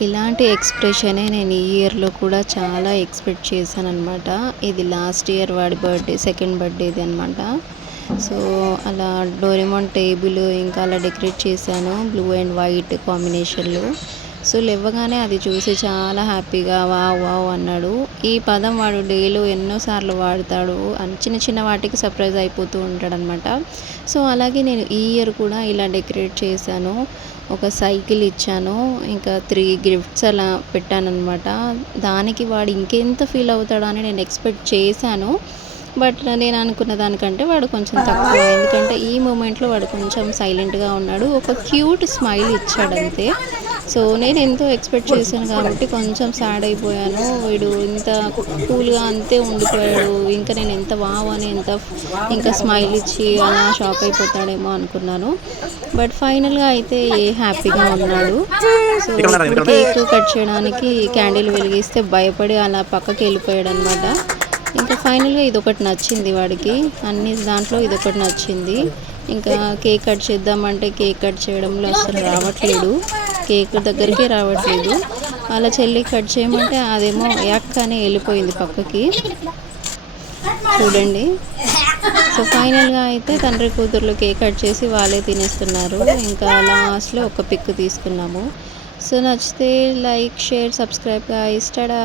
ఇలాంటి ఎక్స్‌ప్రెషనే నేను ఈ ఇయర్‌లో కూడా చాలా ఎక్స్‌పెక్ట్ చేశాననమాట. ఇది లాస్ట్ ఇయర్ వాడి సెకండ్ బర్త్‌డేది అనమాట. సో, అలా డోరేమోన్ టేబుల్ ఇంకా అలా డెకరేట్ చేశాను. బ్లూ అండ్ వైట్ కాంబినేషన్‌లో. సో, లెవ్వగానే అది చూసి చాలా హ్యాపీగా వావ్! వావ్! అన్నాడు. ఈ పదం వాడు డేలో ఎన్నో సార్లు వాడతాడు. చిన్న చిన్న వాటికి సర్ప్రైజ్ అయిపోతూ ఉంటాడనమాట. సో, అలాగే నేను ఈ ఇయర్ కూడా ఇలా డెకరేట్ చేశాను. ఒక సైకిల్ ఇచ్చాను. ఇంకా 3 గిఫ్ట్స్ అలా పెట్టాననమాట. దానికి వాడు ఇంకెంత ఫీల్ అవుతాడో అని నేను ఎక్స్‌పెక్ట్ చేశాను. బట్ నేను అనుకున్న దానికంటే వాడు కొంచెం తక్కువ. ఎందుకంటే ఈ మూమెంట్‌లో వాడు కొంచెం సైలెంట్‌గా ఉన్నాడు. ఒక క్యూట్ స్మైల్ ఇచ్చాడంతే. సో, నేను ఎంతో ఎక్స్‌పెక్ట్ చేశాను కాబట్టి కొంచెం సాడ్ అయిపోయాను. వీడు ఇంత కూల్‌గా అంతే ఉండిపోయాడు. ఇంకా నేను ఎంత వావ్ అని ఇంకా స్మైల్ ఇచ్చి అలా షాక్ అయిపోతాడేమో అనుకున్నాను. బట్ ఫైనల్‌గా అయితే హ్యాపీగా ఉన్నాడు. సో, ఇప్పుడు కేక్ కట్ చేయడానికి క్యాండిల్ వెలిగిస్తే భయపడి అలా పక్కకి వెళ్ళిపోయాడనమాట. ఇంకా ఫైనల్‌గా ఇదొకటి నచ్చింది వాడికి. అన్ని దాంట్లో ఇదొకటి నచ్చింది. ఇంకా కేక్ కట్ చేద్దామంటే కేక్ కట్ చేయడంలో అస్సలు రావట్లేదు. కేక్ దగ్గరికే రావట్లేదు. వాళ్ళ చెల్లి కట్ చేయమంటే అదేమో యాక్ అని వెళ్ళిపోయింది పక్కకి. చూడండి. సో, ఫైనల్‌గా అయితే తండ్రి కూతుర్లు కేక్ కట్ చేసి వాళ్ళే తినేస్తున్నారు. ఇంకా లాస్ట్‌లో ఒక పిక్ తీసుకున్నాము. సో, నచ్చితే like, share, subscribe guys. Tada!